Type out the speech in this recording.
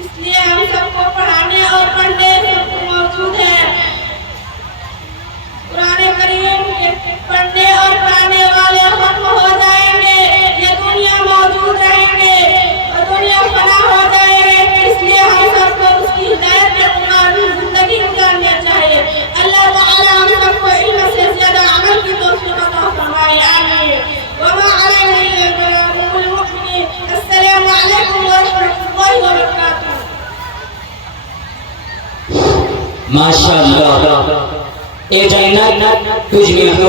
इसलिए हम सबको पढ़ाने और पढ़ने मौजूद है। कुरान करीम के पढ़ने और पढ़ाने वाले खत्म हो जाएंगे, ये दुनिया मौजूद रहेंगे और दुनिया फना हो जाएगी। इसलिए हम सबको उसकी हिदायत के मुताबिक जिंदगी गुजारनी चाहिए। अल्लाह ताला हम सबको इल्म से ज्यादा अमल की तौफीक अता फरमाए। आमीन। वमा अलैना इल्ला बलागुल मुबीन। अस्सलामु अलैकुम व रहमतुल्लाहि व बरकातुहू। माशाअल्लाह ए जन्नत तुझ में